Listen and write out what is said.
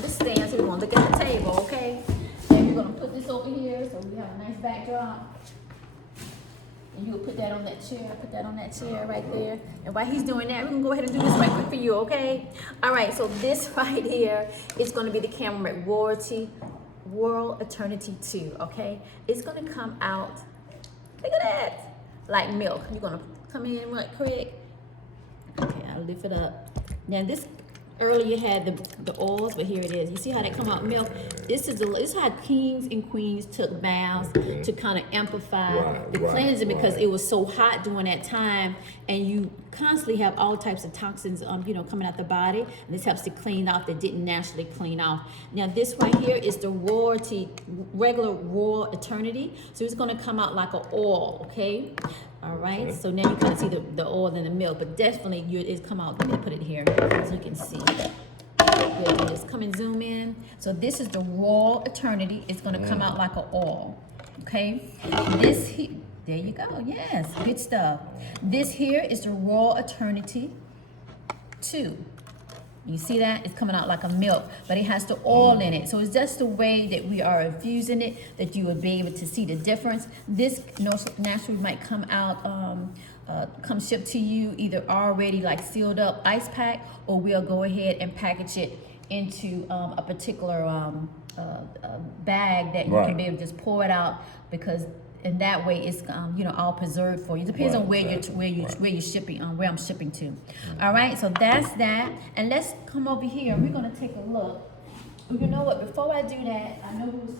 behind the stand, so we won't look at the table, okay? And we're gonna put this over here so we have a nice backdrop. And you will put that on that chair, right there. And while he's doing that, we're gonna go ahead and do this right quick for you, okay? All right, so this right here is gonna be the camera Royalty World Eternity 2, okay? It's gonna come out, look at that, like milk. You're gonna come in right quick. Okay, I'll lift it up. Now this, earlier had the oils, but here it is. You see how they come out milk? This is how kings and queens took baths to kind of amplify the cleansing because it was so hot during that time, and you constantly have all types of toxins, you know, coming out the body. And this helps to clean off that didn't naturally clean off. Now this right here is the royalty, regular Royal Eternity. So it's going to come out like an oil, okay? All right, so now you kind of see the oil and the milk, but definitely it's come out. Let me put it here so you can see. Just come and zoom in. So this is the Royal Eternity. It's going to come out like an oil. Okay, this here, there you go. Yes, good stuff. This here is the Royal Eternity 2. You see that? It's coming out like a milk, but it has the oil in it. So it's just the way that we are infusing it that you would be able to see the difference. This naturally might come out, come shipped to you either already like sealed up ice pack, or we'll go ahead and package it into a particular bag that you can be able to just pour it out, because in that way it's you know, all preserved for you. Depends on where you're shipping, where I'm shipping to. All right, so that's that. And let's come over here. We're gonna take a look. You know what? Before I do that, I know we was